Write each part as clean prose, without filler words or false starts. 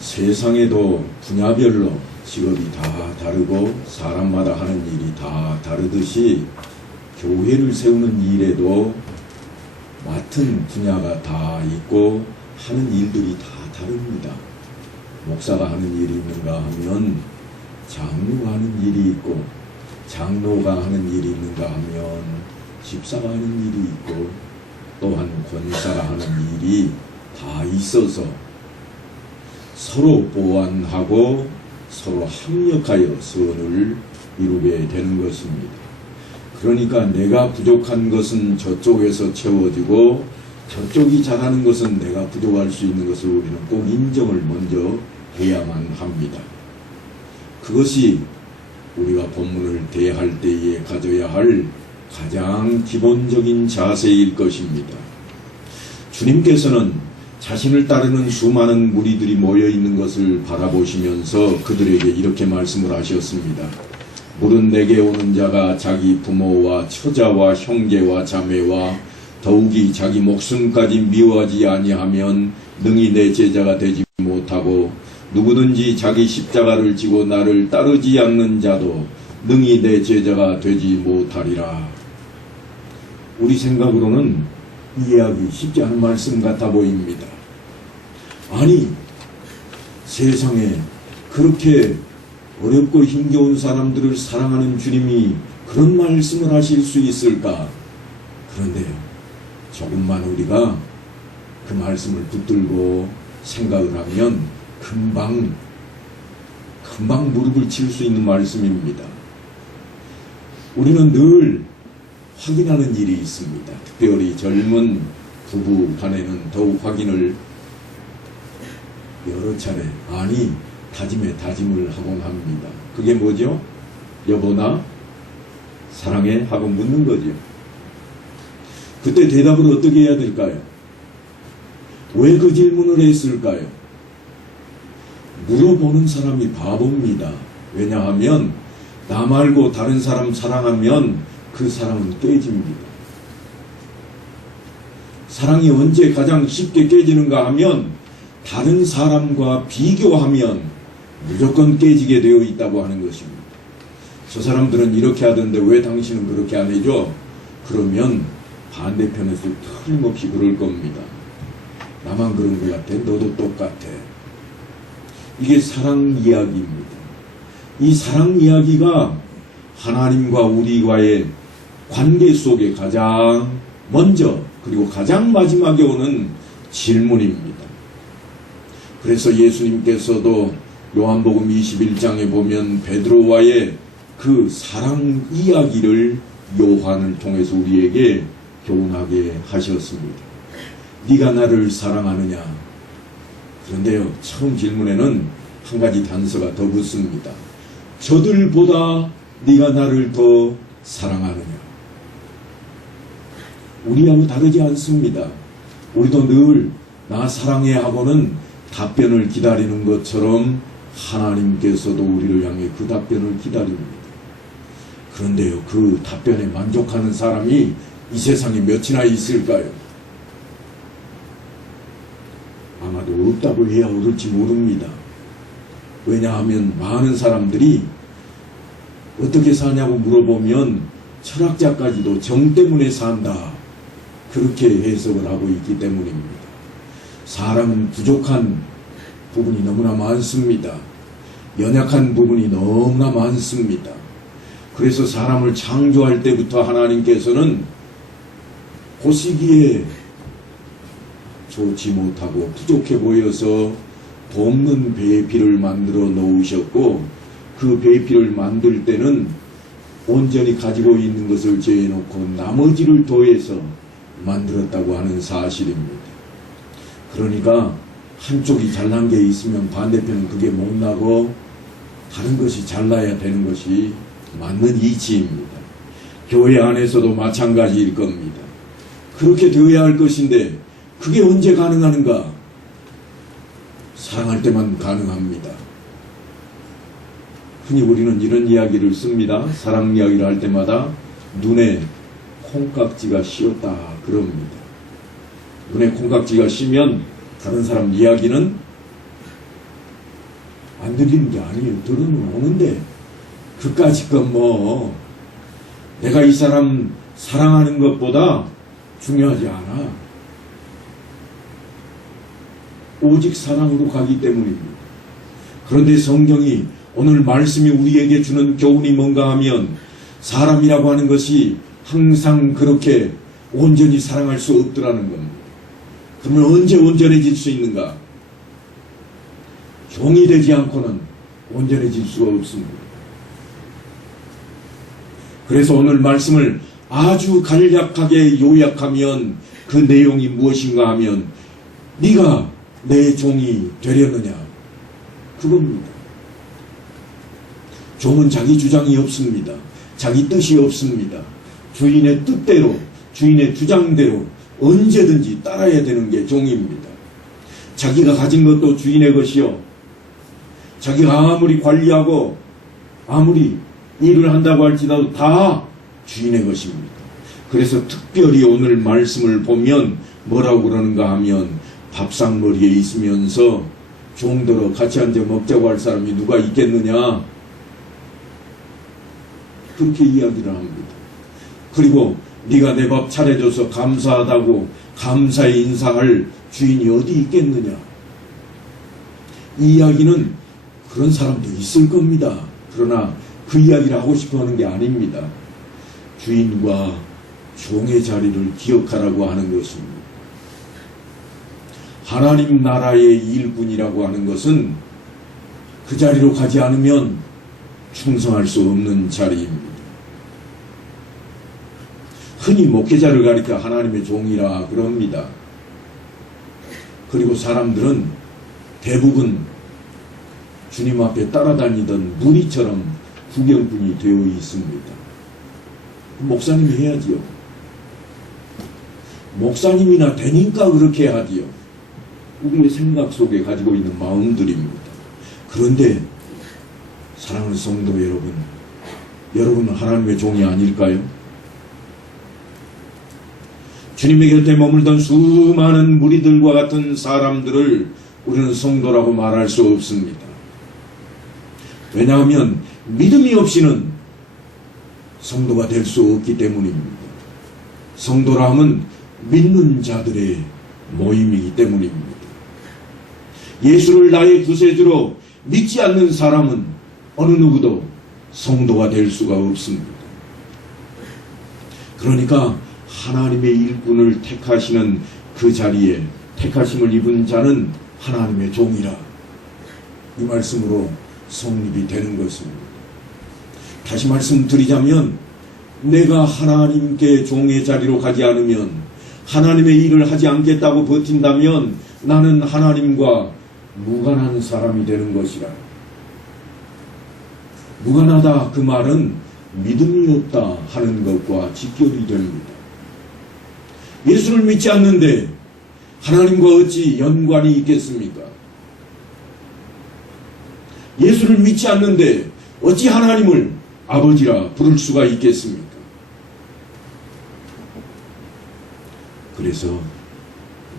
세상에도 분야별로 직업이 다 다르고 사람마다 하는 일이 다 다르듯이 교회를 세우는 일에도 맡은 분야가 다 있고 하는 일들이 다 다릅니다. 목사가 하는 일이 있는가 하면 장로가 하는 일이 있고, 장로가 하는 일이 있는가 하면 집사가 하는 일이 있고, 또한 권사가 하는 일이 다 있어서 서로 보완하고 서로 합력하여 선을 이루게 되는 것입니다. 그러니까 내가 부족한 것은 저쪽에서 채워지고 저쪽이 잘하는 것은 내가 부족할 수 있는 것을 우리는 꼭 인정을 먼저 해야만 합니다. 그것이 우리가 본문을 대할 때에 가져야 할 가장 기본적인 자세일 것입니다. 주님께서는 자신을 따르는 수많은 무리들이 모여있는 것을 바라보시면서 그들에게 이렇게 말씀을 하셨습니다. 물은 내게 오는 자가 자기 부모와 처자와 형제와 자매와 더욱이 자기 목숨까지 미워하지 아니하면 능히 내 제자가 되지 못하고, 누구든지 자기 십자가를 지고 나를 따르지 않는 자도 능히 내 제자가 되지 못하리라. 우리 생각으로는 이해하기 쉽지 않은 말씀 같아 보입니다. 아니, 세상에 그렇게 어렵고 힘겨운 사람들을 사랑하는 주님이 그런 말씀을 하실 수 있을까? 그런데요, 조금만 우리가 그 말씀을 붙들고 생각을 하면 금방 무릎을 칠 수 있는 말씀입니다. 우리는 늘 확인하는 일이 있습니다. 특별히 젊은 부부 간에는 더욱 확인을 여러 차례, 아니 다짐에 다짐을 하곤 합니다. 그게 뭐죠? 여보나 사랑해? 하고 묻는 거죠. 그때 대답을 어떻게 해야 될까요? 왜 그 질문을 했을까요? 물어보는 사람이 바보입니다. 왜냐하면 나 말고 다른 사람 사랑하면 그 사랑은 깨집니다. 사랑이 언제 가장 쉽게 깨지는가 하면 다른 사람과 비교하면 무조건 깨지게 되어 있다고 하는 것입니다. 저 사람들은 이렇게 하던데 왜 당신은 그렇게 안 해줘? 그러면 반대편에서 틀림없이 그럴 겁니다. 나만 그런 것 같아? 너도 똑같아. 이게 사랑 이야기입니다. 이 사랑 이야기가 하나님과 우리와의 관계 속에 가장 먼저 그리고 가장 마지막에 오는 질문입니다. 그래서 예수님께서도 요한복음 21장에 보면 베드로와의 그 사랑 이야기를 요한을 통해서 우리에게 교훈하게 하셨습니다. 네가 나를 사랑하느냐? 그런데요, 처음 질문에는 한 가지 단서가 더 붙습니다. 저들보다 네가 나를 더 사랑하느냐? 우리하고 다르지 않습니다. 우리도 늘 나 사랑해 하고는 답변을 기다리는 것처럼 하나님께서도 우리를 향해 그 답변을 기다립니다. 그런데요, 그 답변에 만족하는 사람이 이 세상에 몇이나 있을까요? 아마도 없다고 해야 옳을지 모릅니다. 왜냐하면 많은 사람들이 어떻게 사냐고 물어보면 철학자까지도 정 때문에 산다, 그렇게 해석을 하고 있기 때문입니다. 사람은 부족한 부분이 너무나 많습니다. 연약한 부분이 너무나 많습니다. 그래서 사람을 창조할 때부터 하나님께서는 그 시기에 좋지 못하고 부족해 보여서 돕는 배필을 만들어 놓으셨고, 그 배필을 만들 때는 온전히 가지고 있는 것을 제해놓고 나머지를 더해서 만들었다고 하는 사실입니다. 그러니까 한쪽이 잘난 게 있으면 반대편은 그게 못나고 다른 것이 잘나야 되는 것이 맞는 이치입니다. 교회 안에서도 마찬가지일 겁니다. 그렇게 되어야 할 것인데 그게 언제 가능한가? 사랑할 때만 가능합니다. 흔히 우리는 이런 이야기를 씁니다. 사랑 이야기를 할 때마다 눈에 콩깍지가 씌었다 그럽니다. 눈에 콩깍지가 씌면 다른 사람 이야기는 안 들리는 게 아니에요. 들으면 오는데 그까짓 건 뭐 내가 이 사람 사랑하는 것보다 중요하지 않아. 오직 사랑으로 가기 때문입니다. 그런데 성경이 오늘 말씀이 우리에게 주는 교훈이 뭔가 하면 사람이라고 하는 것이 항상 그렇게 온전히 사랑할 수 없더라는 겁니다. 그러면 언제 온전해질 수 있는가? 종이 되지 않고는 온전해질 수가 없습니다. 그래서 오늘 말씀을 아주 간략하게 요약하면 그 내용이 무엇인가 하면 네가 내 종이 되려느냐? 그겁니다. 종은 자기 주장이 없습니다. 자기 뜻이 없습니다. 주인의 뜻대로, 주인의 주장대로 언제든지 따라야 되는 게 종입니다. 자기가 가진 것도 주인의 것이요. 자기가 아무리 관리하고 아무리 일을 한다고 할지라도 다 주인의 것입니다. 그래서 특별히 오늘 말씀을 보면 뭐라고 그러는가 하면 밥상머리에 있으면서 종들어 같이 앉아 먹자고 할 사람이 누가 있겠느냐? 그렇게 이야기를 합니다. 그리고 네가 내 밥 차려줘서 감사하다고 감사의 인사할 주인이 어디 있겠느냐? 이 이야기는 그런 사람도 있을 겁니다. 그러나 그 이야기를 하고 싶어 하는 게 아닙니다. 주인과 종의 자리를 기억하라고 하는 것입니다. 하나님 나라의 일꾼이라고 하는 것은 그 자리로 가지 않으면 충성할 수 없는 자리입니다. 흔히 목회자를 가리켜 하나님의 종이라 그럽니다. 그리고 사람들은 대부분 주님 앞에 따라다니던 무리처럼 구경꾼이 되어 있습니다. 목사님이 해야지요. 목사님이나 되니까 그렇게 하지요. 우리의 생각 속에 가지고 있는 마음들입니다. 그런데 사랑하는 성도 여러분, 여러분은 하나님의 종이 아닐까요? 주님의 곁에 머물던 수많은 무리들과 같은 사람들을 우리는 성도라고 말할 수 없습니다. 왜냐하면 믿음이 없이는 성도가 될 수 없기 때문입니다. 성도라 함은 믿는 자들의 모임이기 때문입니다. 예수를 나의 구세주로 믿지 않는 사람은 어느 누구도 성도가 될 수가 없습니다. 그러니까 하나님의 일꾼을 택하시는 그 자리에 택하심을 입은 자는 하나님의 종이라, 이 말씀으로 성립이 되는 것입니다. 다시 말씀드리자면 내가 하나님께 종의 자리로 가지 않으면, 하나님의 일을 하지 않겠다고 버틴다면 나는 하나님과 무관한 사람이 되는 것이라. 무관하다 그 말은 믿음이 없다 하는 것과 직결이 됩니다. 예수를 믿지 않는데 하나님과 어찌 연관이 있겠습니까? 예수를 믿지 않는데 어찌 하나님을 아버지라 부를 수가 있겠습니까? 그래서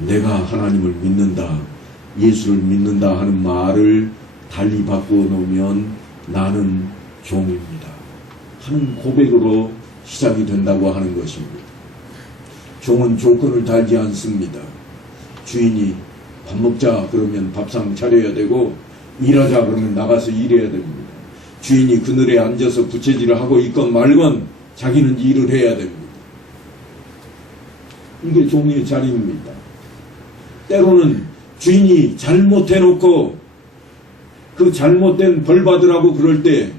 내가 하나님을 믿는다, 예수를 믿는다 하는 말을 달리 바꾸어 놓으면 나는 종입니다 하는 고백으로 시작이 된다고 하는 것입니다. 종은 조건을 달지 않습니다. 주인이 밥 먹자 그러면 밥상 차려야 되고, 일하자 그러면 나가서 일해야 됩니다. 주인이 그늘에 앉아서 부채질을 하고 있건 말건 자기는 일을 해야 됩니다. 이게 종의 자리입니다. 때로는 주인이 잘못해놓고 그 잘못된 벌 받으라고 그럴 때,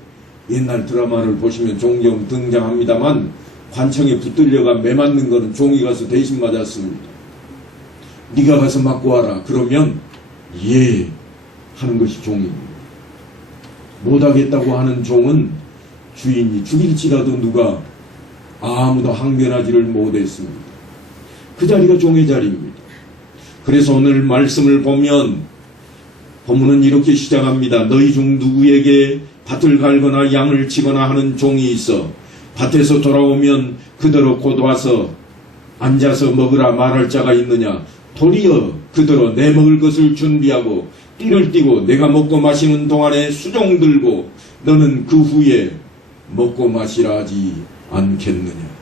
옛날 드라마를 보시면 종종 등장합니다만 관청에 붙들려가 매 맞는 거는 종이 가서 대신 맞았습니다. 네가 가서 맞고 와라 그러면 예 하는 것이 종입니다. 못하겠다고 하는 종은 주인이 죽일지라도 누가 아무도 항변하지를 못했습니다. 그 자리가 종의 자리입니다. 그래서 오늘 말씀을 보면 본문은 이렇게 시작합니다. 너희 중 누구에게 밭을 갈거나 양을 치거나 하는 종이 있어 밭에서 돌아오면 그대로 곧 와서 앉아서 먹으라 말할 자가 있느냐? 도리어 그대로 내 먹을 것을 준비하고 띠를 띠고 내가 먹고 마시는 동안에 수종 들고 너는 그 후에 먹고 마시라 하지 않겠느냐.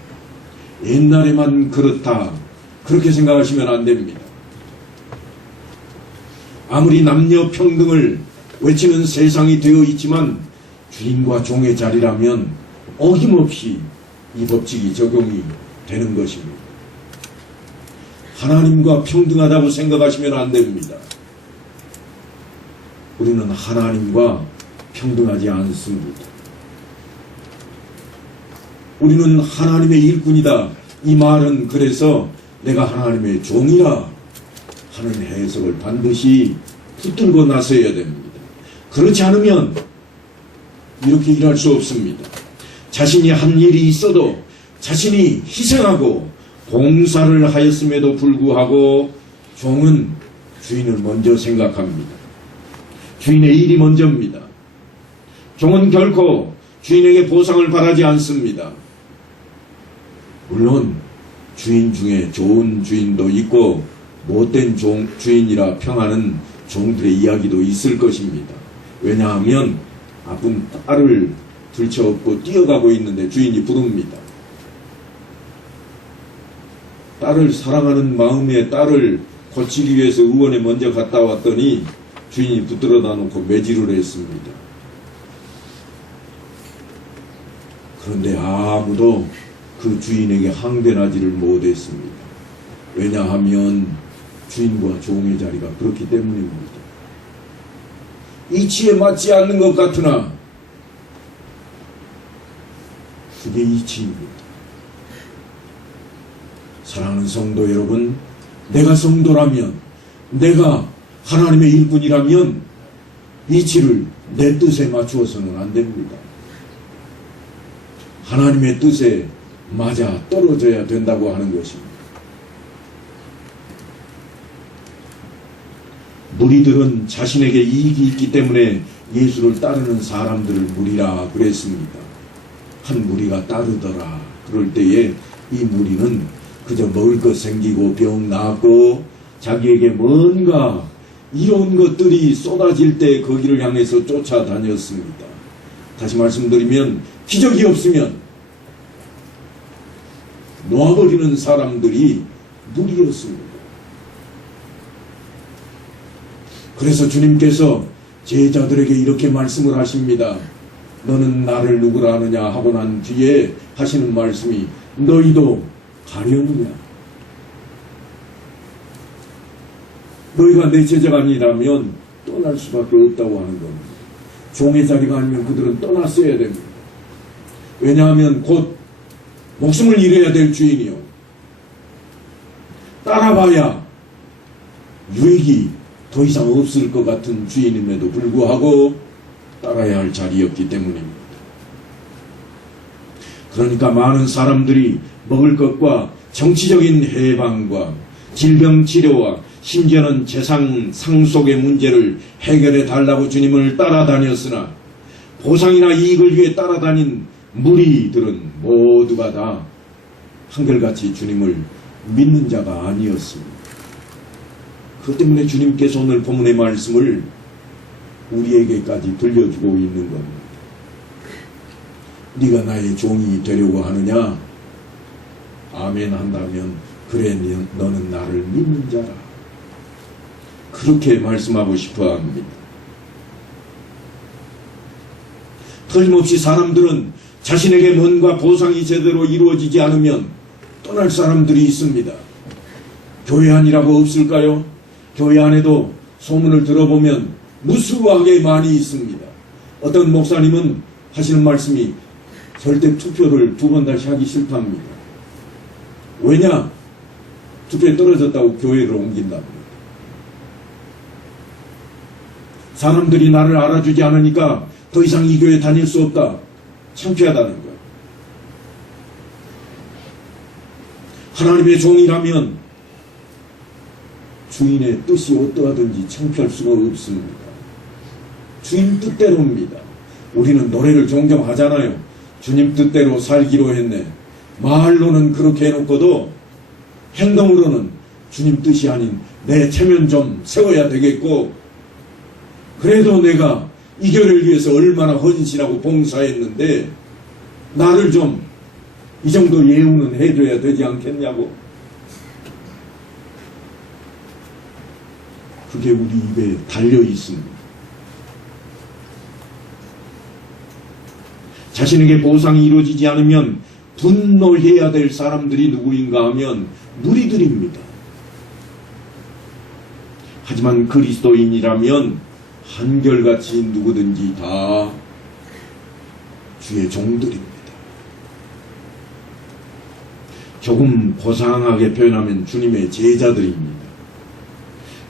옛날에만 그렇다, 그렇게 생각하시면 안 됩니다. 아무리 남녀 평등을 외치는 세상이 되어 있지만 주인과 종의 자리라면 어김없이 이 법칙이 적용이 되는 것입니다. 하나님과 평등하다고 생각하시면 안 됩니다. 우리는 하나님과 평등하지 않습니다. 우리는 하나님의 일꾼이다. 이 말은 그래서 내가 하나님의 종이라 하는 해석을 반드시 붙들고 나서야 됩니다. 그렇지 않으면 이렇게 일할 수 없습니다. 자신이 한 일이 있어도 자신이 희생하고 봉사를 하였음에도 불구하고 종은 주인을 먼저 생각합니다. 주인의 일이 먼저입니다. 종은 결코 주인에게 보상을 바라지 않습니다. 물론 주인 중에 좋은 주인도 있고 못된 주인이라 평하는 종들의 이야기도 있을 것입니다. 왜냐하면 아픈 딸을 들쳐업고 뛰어가고 있는데 주인이 부릅니다. 딸을 사랑하는 마음에 딸을 고치기 위해서 의원에 먼저 갔다 왔더니 주인이 붙들어다 놓고 매질을 했습니다. 그런데 아무도 그 주인에게 항변하지를 못했습니다. 왜냐하면 주인과 종의 자리가 그렇기 때문입니다. 이치에 맞지 않는 것 같으나 그게 이치입니다. 사랑하는 성도 여러분, 내가 성도라면, 내가 하나님의 일꾼이라면 이치를 내 뜻에 맞추어서는 안 됩니다. 하나님의 뜻에 맞아 떨어져야 된다고 하는 것입니다. 무리들은 자신에게 이익이 있기 때문에 예수를 따르는 사람들을 무리라 그랬습니다. 한 무리가 따르더라. 그럴 때에 이 무리는 그저 먹을 것 생기고 병 나고 자기에게 뭔가 이런 것들이 쏟아질 때 거기를 향해서 쫓아다녔습니다. 다시 말씀드리면 기적이 없으면 놓아버리는 사람들이 무리였습니다. 그래서 주님께서 제자들에게 이렇게 말씀을 하십니다. 너는 나를 누구라 하느냐 하고 난 뒤에 하시는 말씀이 너희도 가려느냐. 너희가 내 제자가 아니라면 떠날 수밖에 없다고 하는 겁니다. 종의 자리가 아니면 그들은 떠났어야 됩니다. 왜냐하면 곧 목숨을 잃어야 될 주인이요. 따라봐야 유익이 더 이상 없을 것 같은 주인임에도 불구하고 따라야 할 자리였기 때문입니다. 그러니까 많은 사람들이 먹을 것과 정치적인 해방과 질병 치료와 심지어는 재산 상속의 문제를 해결해 달라고 주님을 따라다녔으나 보상이나 이익을 위해 따라다닌 무리들은 모두가 다 한결같이 주님을 믿는 자가 아니었습니다. 그것 때문에 주님께서 오늘 본문의 말씀을 우리에게까지 들려주고 있는 겁니다. 네가 나의 종이 되려고 하느냐? 아멘 한다면 그래 너는 나를 믿는 자라. 그렇게 말씀하고 싶어 합니다. 틀림없이 사람들은 자신에게 뭔가 보상이 제대로 이루어지지 않으면 떠날 사람들이 있습니다. 교회 안이라고 없을까요? 교회 안에도 소문을 들어보면 무수하게 많이 있습니다. 어떤 목사님은 하시는 말씀이 절대 투표를 2번 다시 하기 싫답니다. 왜냐? 투표에 떨어졌다고 교회를 옮긴답니다. 사람들이 나를 알아주지 않으니까 더 이상 이 교회 다닐 수 없다. 창피하다는 거예요. 하나님의 종이라면 주인의 뜻이 어떠하든지 창피할 수가 없습니다. 주인 뜻대로입니다. 우리는 노래를 종종 하잖아요. 주님 뜻대로 살기로 했네. 말로는 그렇게 해놓고도 행동으로는 주님 뜻이 아닌 내 체면 좀 세워야 되겠고 그래도 내가 이 교회를 위해서 얼마나 헌신하고 봉사했는데 나를 좀 이 정도 예우는 해줘야 되지 않겠냐고. 그게 우리 입에 달려 있습니다. 자신에게 보상이 이루어지지 않으면 분노해야 될 사람들이 누구인가 하면 무리들입니다. 하지만 그리스도인이라면 한결같이 누구든지 다 주의 종들입니다. 조금 고상하게 표현하면 주님의 제자들입니다.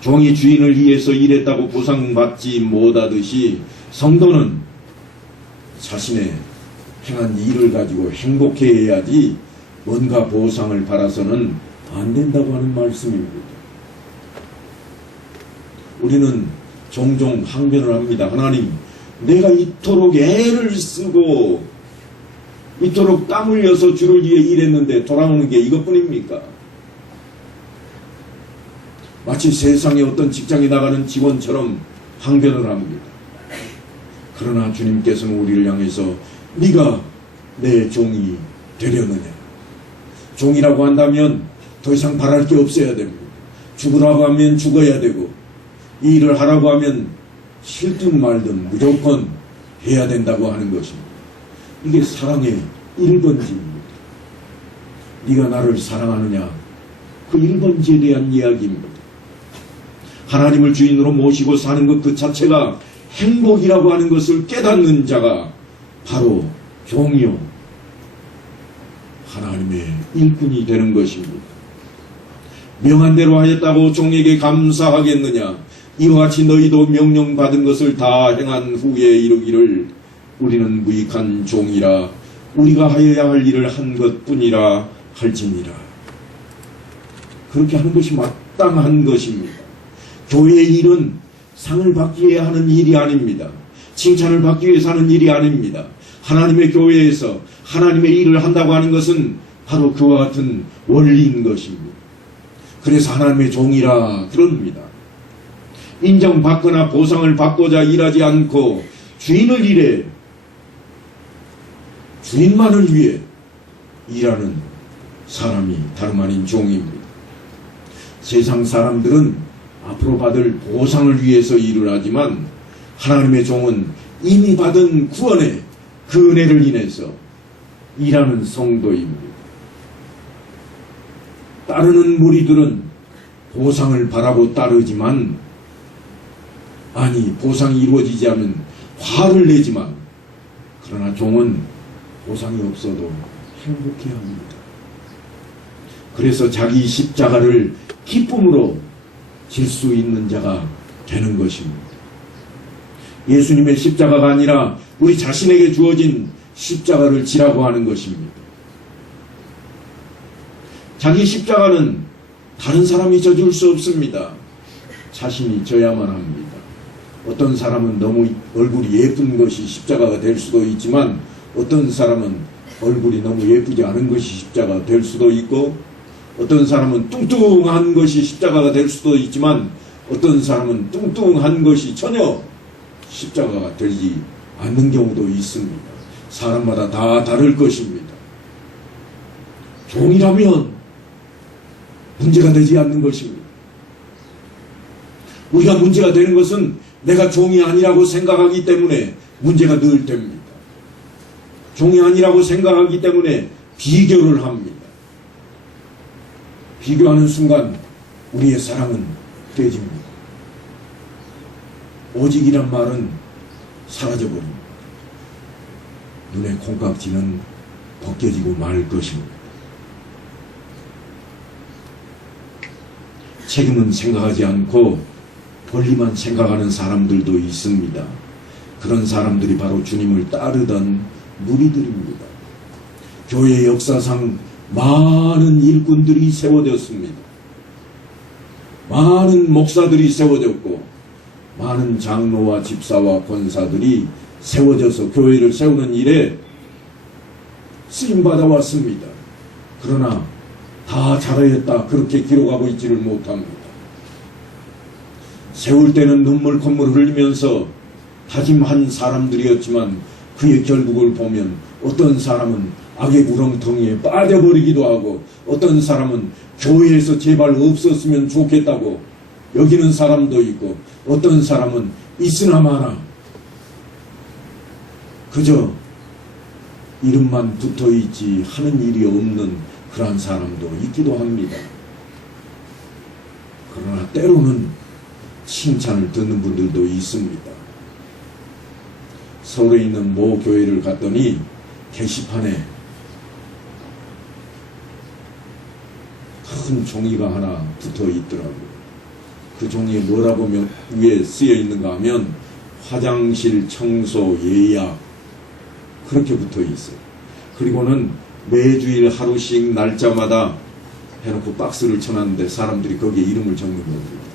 종이 주인을 위해서 일했다고 보상받지 못하듯이 성도는 자신의 행한 일을 가지고 행복해야지 뭔가 보상을 받아서는 안 된다고 하는 말씀입니다. 우리는 종종 항변을 합니다. 하나님, 내가 이토록 애를 쓰고 이토록 땀 흘려서 주를 위해 일했는데 돌아오는 게 이것뿐입니까? 마치 세상의 어떤 직장에 나가는 직원처럼 항변을 합니다. 그러나 주님께서는 우리를 향해서 네가 내 종이 되려느냐? 종이라고 한다면 더 이상 바랄 게 없어야 됩니다. 죽으라고 하면 죽어야 되고 이 일을 하라고 하면 싫든 말든 무조건 해야 된다고 하는 것입니다. 이게 사랑의 1번지입니다. 네가 나를 사랑하느냐? 그 1번지에 대한 이야기입니다. 하나님을 주인으로 모시고 사는 것 그 자체가 행복이라고 하는 것을 깨닫는 자가 바로 종이요 하나님의 일꾼이 되는 것입니다. 명한 대로 하였다고 종에게 감사하겠느냐? 이와 같이 너희도 명령받은 것을 다 행한 후에 이르기를 우리는 무익한 종이라 우리가 하여야 할 일을 한 것뿐이라 할지니라. 그렇게 하는 것이 마땅한 것입니다. 교회의 일은 상을 받기 위해 하는 일이 아닙니다. 칭찬을 받기 위해서 하는 일이 아닙니다. 하나님의 교회에서 하나님의 일을 한다고 하는 것은 바로 그와 같은 원리인 것입니다. 그래서 하나님의 종이라 그럽니다. 인정받거나 보상을 받고자 일하지 않고 주인을 일해 주인만을 위해 일하는 사람이 다름 아닌 종입니다. 세상 사람들은 앞으로 받을 보상을 위해서 일을 하지만 하나님의 종은 이미 받은 구원의 그 은혜를 인해서 일하는 성도입니다. 따르는 무리들은 보상을 바라고 따르지만 아니 보상이 이루어지지 않으면 화를 내지만 그러나 종은 보상이 없어도 행복해합니다. 그래서 자기 십자가를 기쁨으로 질 수 있는 자가 되는 것입니다. 예수님의 십자가가 아니라 우리 자신에게 주어진 십자가를 지라고 하는 것입니다. 자기 십자가는 다른 사람이 져줄 수 없습니다. 자신이 져야만 합니다. 어떤 사람은 너무 얼굴이 예쁜 것이 십자가가 될 수도 있지만 어떤 사람은 얼굴이 너무 예쁘지 않은 것이 십자가가 될 수도 있고 어떤 사람은 뚱뚱한 것이 십자가가 될 수도 있지만 어떤 사람은 뚱뚱한 것이 전혀 십자가가 되지 않는 경우도 있습니다. 사람마다 다 다를 것입니다. 종이라면 문제가 되지 않는 것입니다. 우리가 문제가 되는 것은 내가 종이 아니라고 생각하기 때문에 문제가 늘 됩니다. 종이 아니라고 생각하기 때문에 비교를 합니다. 비교하는 순간 우리의 사랑은 깨집니다. 오직이란 말은 사라져버립니다. 눈의 콩깍지는 벗겨지고 말 것입니다. 책임은 생각하지 않고 권리만 생각하는 사람들도 있습니다. 그런 사람들이 바로 주님을 따르던 무리들입니다. 교회 역사상 많은 일꾼들이 세워졌습니다. 많은 목사들이 세워졌고 많은 장로와 집사와 권사들이 세워져서 교회를 세우는 일에 쓰임받아 왔습니다. 그러나 다 잘하였다 그렇게 기록하고 있지를 못합니다. 세울 때는 눈물 콧물 흘리면서 다짐한 사람들이었지만 그의 결국을 보면 어떤 사람은 악의 구렁텅이에 빠져버리기도 하고 어떤 사람은 교회에서 제발 없었으면 좋겠다고 여기는 사람도 있고 어떤 사람은 있으나 마나 그저 이름만 붙어있지 하는 일이 없는 그러한 사람도 있기도 합니다. 그러나 때로는 칭찬을 듣는 분들도 있습니다. 서울에 있는 모 교회를 갔더니 게시판에 큰 종이가 하나 붙어 있더라고요. 그 종이에 뭐라고 위에 쓰여 있는가 하면 화장실 청소 예약 그렇게 붙어 있어요. 그리고는 매주일 하루씩 날짜마다 해놓고 박스를 쳐놨는데 사람들이 거기에 이름을 적는 겁니다.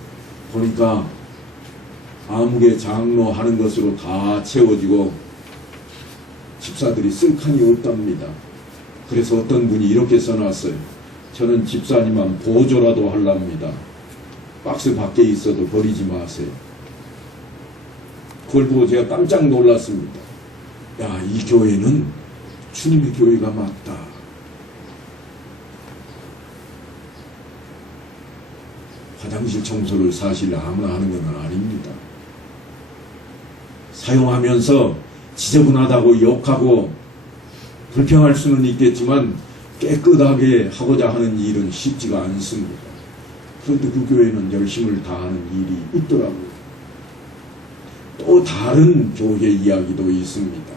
보니까 아무개 장로 하는 것으로 다 채워지고 집사들이 쓸 칸이 없답니다. 그래서 어떤 분이 이렇게 써놨어요. 저는 집사님만 보조라도 하랍니다. 박스 밖에 있어도 버리지 마세요. 그걸 보고 제가 깜짝 놀랐습니다. 야, 이 교회는 주님의 교회가 맞다. 화장실 청소를 사실 아무나 하는 건 아닙니다. 사용하면서 지저분하다고 욕하고 불평할 수는 있겠지만 깨끗하게 하고자 하는 일은 쉽지가 않습니다. 그런데 그 교회는 열심을 다하는 일이 있더라고요. 또 다른 교회 이야기도 있습니다.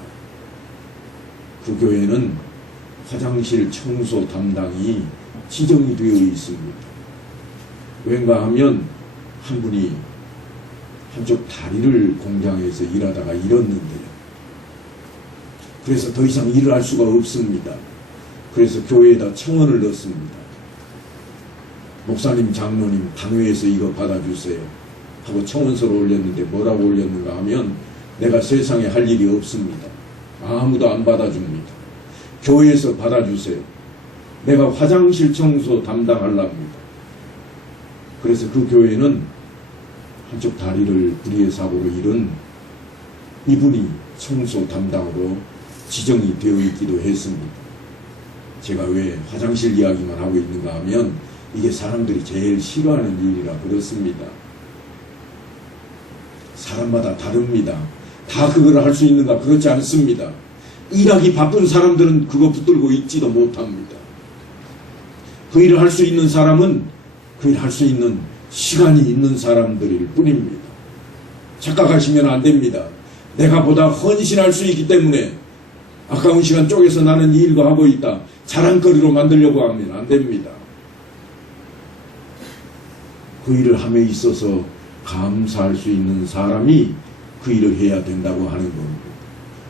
그 교회는 화장실 청소 담당이 지정이 되어 있습니다. 왠가 하면 한 분이 한쪽 다리를 공장에서 일하다가 잃었는데요. 그래서 더 이상 일을 할 수가 없습니다. 그래서 교회에다 청원을 넣습니다. 목사님, 장로님, 당회에서 이거 받아주세요 하고 청원서를 올렸는데 뭐라고 올렸는가 하면 내가 세상에 할 일이 없습니다. 아무도 안 받아줍니다. 교회에서 받아주세요. 내가 화장실 청소 담당하랍니다. 그래서 그 교회는 한쪽 다리를 불의의 사고로 잃은 이분이 청소 담당으로 지정이 되어 있기도 했습니다. 제가 왜 화장실 이야기만 하고 있는가 하면 이게 사람들이 제일 싫어하는 일이라 그렇습니다. 사람마다 다릅니다. 다 그걸 할 수 있는가? 그렇지 않습니다. 일하기 바쁜 사람들은 그거 붙들고 있지도 못합니다. 그 일을 할 수 있는 사람은 그 일을 할 수 있는 시간이 있는 사람들일 뿐입니다. 착각하시면 안 됩니다. 내가 보다 헌신할 수 있기 때문에 아까운 시간 쪼개서 나는 이 일도 하고 있다. 자랑거리로 만들려고 하면 안 됩니다. 그 일을 함에 있어서 감사할 수 있는 사람이 그 일을 해야 된다고 하는 겁니다.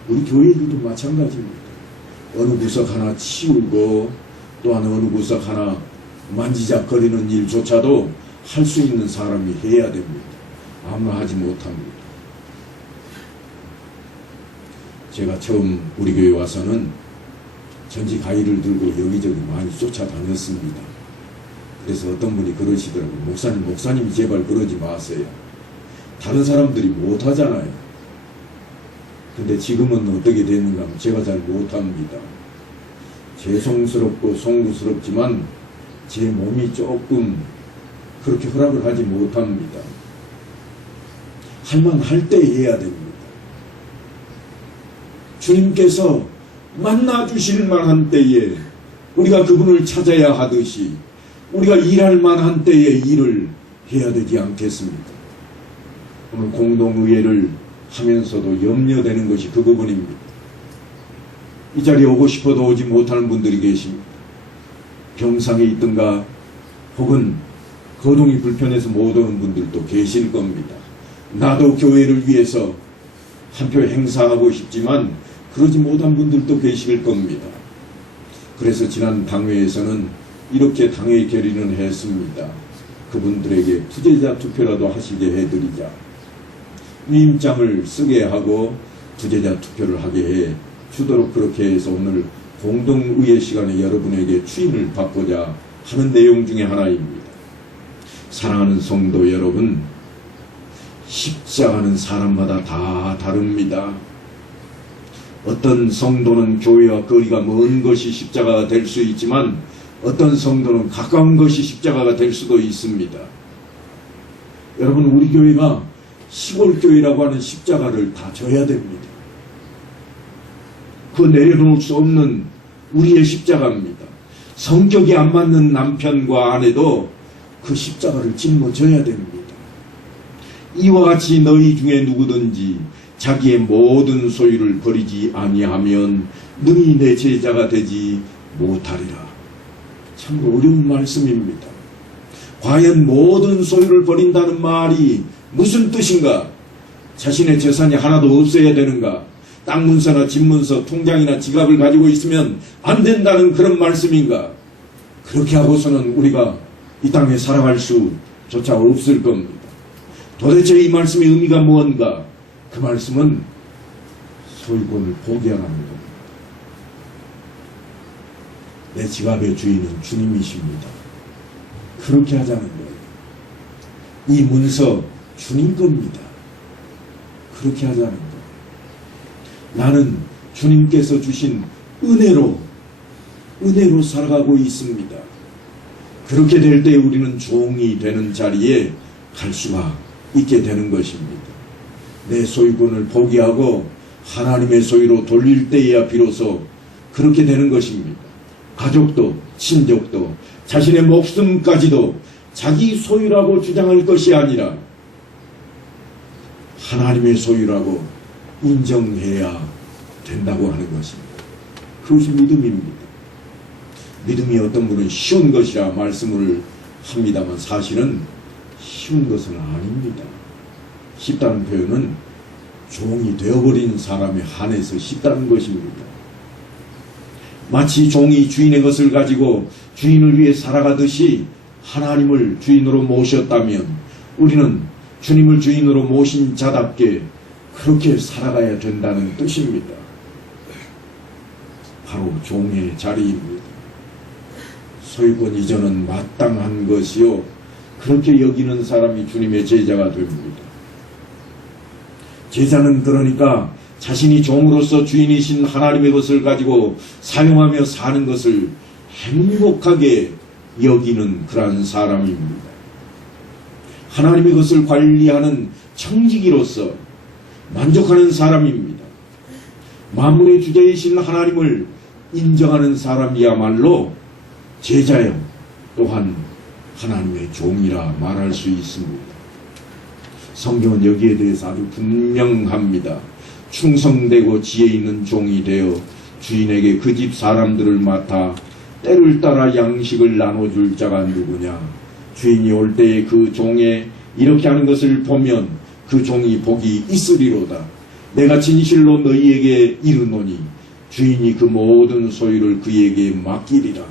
우리 교회들도 마찬가지입니다. 어느 구석 하나 치우고 또한 어느 구석 하나 만지작거리는 일조차도 할 수 있는 사람이 해야 됩니다. 아무나 하지 못합니다. 제가 처음 우리 교회 와서는 전지 가위를 들고 여기저기 많이 쫓아다녔습니다. 그래서 어떤 분이 그러시더라고요. 목사님이 제발 그러지 마세요. 다른 사람들이 못하잖아요. 근데 지금은 어떻게 됐는가 하면 제가 잘 못합니다. 죄송스럽고 송구스럽지만 제 몸이 조금 그렇게 허락을 하지 못합니다. 할만할 때 해야 됩니다. 주님께서 만나주실 만한 때에 우리가 그분을 찾아야 하듯이 우리가 일할 만한 때에 일을 해야 되지 않겠습니까? 오늘 공동의회를 하면서도 염려되는 것이 그 부분입니다. 이 자리에 오고 싶어도 오지 못하는 분들이 계십니다. 병상에 있든가 혹은 거동이 불편해서 못 오는 분들도 계실 겁니다. 나도 교회를 위해서 한 표 행사하고 싶지만 그러지 못한 분들도 계실 겁니다. 그래서 지난 당회에서는 이렇게 당회 결의는 했습니다. 그분들에게 부재자 투표라도 하시게 해드리자. 위임장을 쓰게 하고 부재자 투표를 하게 해 주도록 그렇게 해서 오늘 공동의회 시간에 여러분에게 추임을 받고자 하는 내용 중에 하나입니다. 사랑하는 성도 여러분, 십자가는 사람마다 다 다릅니다. 어떤 성도는 교회와 거리가 먼 것이 십자가가 될 수 있지만 어떤 성도는 가까운 것이 십자가가 될 수도 있습니다. 여러분, 우리 교회가 시골교회라고 하는 십자가를 다 져야 됩니다. 그 내려놓을 수 없는 우리의 십자가입니다. 성격이 안 맞는 남편과 아내도 그 십자가를 짊어져야 됩니다. 이와 같이 너희 중에 누구든지 자기의 모든 소유를 버리지 아니하면 능히 내 제자가 되지 못하리라. 참 어려운 말씀입니다. 과연 모든 소유를 버린다는 말이 무슨 뜻인가? 자신의 재산이 하나도 없어야 되는가? 땅 문서나 집 문서, 통장이나 지갑을 가지고 있으면 안 된다는 그런 말씀인가? 그렇게 하고서는 우리가 이 땅에 살아갈 수조차 없을 겁니다. 도대체 이 말씀의 의미가 뭔가? 그 말씀은 소유권을 포기하라는 겁니다. 내 지갑의 주인은 주님이십니다. 그렇게 하자는 거예요. 이 문서 주님 겁니다. 그렇게 하자는 거예요. 나는 주님께서 주신 은혜로 살아가고 있습니다. 그렇게 될 때 우리는 종이 되는 자리에 갈 수가 있게 되는 것입니다. 내 소유권을 포기하고 하나님의 소유로 돌릴 때에야 비로소 그렇게 되는 것입니다. 가족도 친족도 자신의 목숨까지도 자기 소유라고 주장할 것이 아니라 하나님의 소유라고 인정해야 된다고 하는 것입니다. 그것이 믿음입니다. 믿음이 어떤 분은 쉬운 것이라 말씀을 합니다만 사실은 쉬운 것은 아닙니다. 쉽다는 표현은 종이 되어버린 사람에 한해서 쉽다는 것입니다. 마치 종이 주인의 것을 가지고 주인을 위해 살아가듯이 하나님을 주인으로 모셨다면 우리는 주님을 주인으로 모신 자답게 그렇게 살아가야 된다는 뜻입니다. 바로 종의 자리입니다. 소유권 이전은 마땅한 것이요, 그렇게 여기는 사람이 주님의 제자가 됩니다. 제자는 그러니까 자신이 종으로서 주인이신 하나님의 것을 가지고 사용하며 사는 것을 행복하게 여기는 그러한 사람입니다. 하나님의 것을 관리하는 청지기로서 만족하는 사람입니다. 만물의 주제이신 하나님을 인정하는 사람이야말로 제자요, 또한 하나님의 종이라 말할 수 있습니다. 성경은 여기에 대해서 아주 분명합니다. 충성되고 지혜 있는 종이 되어 주인에게 그 집 사람들을 맡아 때를 따라 양식을 나눠줄 자가 누구냐? 주인이 올 때에 그 종에 이렇게 하는 것을 보면 그 종이 복이 있으리로다. 내가 진실로 너희에게 이르노니 주인이 그 모든 소유를 그에게 맡기리라.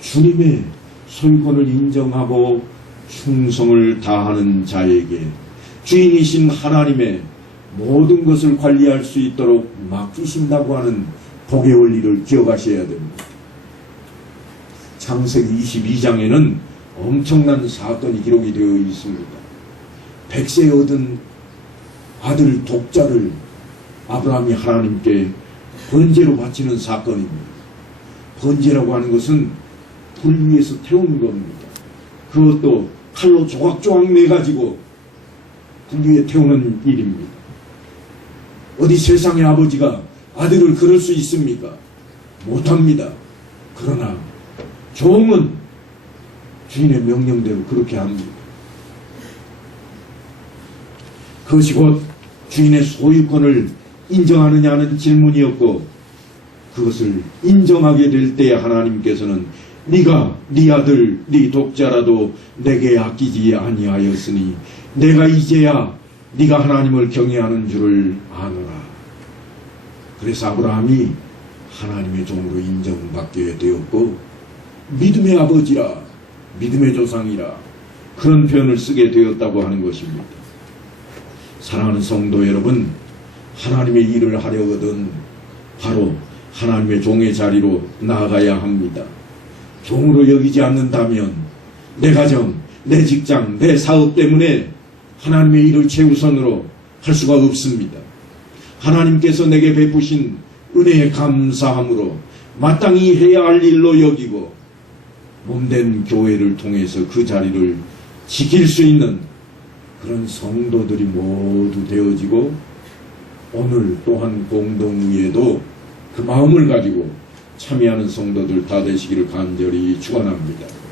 주님의 소유권을 인정하고 충성을 다하는 자에게 주인이신 하나님의 모든 것을 관리할 수 있도록 맡기신다고 하는 복의 원리를 기억하셔야 됩니다. 창세기 22장에는 엄청난 사건이 기록이 되어 있습니다. 백세 얻은 아들 독자를 아브라함이 하나님께 번제로 바치는 사건입니다. 번제라고 하는 것은 불 위에서 태우는 겁니다. 그것도 칼로 조각조각 내가지고 불 위에 태우는 일입니다. 어디 세상의 아버지가 아들을 그럴 수 있습니까? 못합니다. 그러나 종은 주인의 명령대로 그렇게 합니다. 그것이 곧 주인의 소유권을 인정하느냐는 질문이었고, 그것을 인정하게 될 때 하나님께서는 네가 네 아들 네 독자라도 내게 아끼지 아니하였으니 내가 이제야 네가 하나님을 경외하는 줄을 아노라. 그래서 아브라함이 하나님의 종으로 인정받게 되었고 믿음의 아버지라, 믿음의 조상이라, 그런 표현을 쓰게 되었다고 하는 것입니다. 사랑하는 성도 여러분, 하나님의 일을 하려거든 바로 하나님의 종의 자리로 나아가야 합니다. 종으로 여기지 않는다면 내 가정, 내 직장, 내 사업 때문에 하나님의 일을 최우선으로 할 수가 없습니다. 하나님께서 내게 베푸신 은혜에 감사함으로 마땅히 해야 할 일로 여기고 몸된 교회를 통해서 그 자리를 지킬 수 있는 그런 성도들이 모두 되어지고 오늘 또한 공동의회도 그 마음을 가지고 참여하는 성도들 다 되시기를 간절히 축원합니다.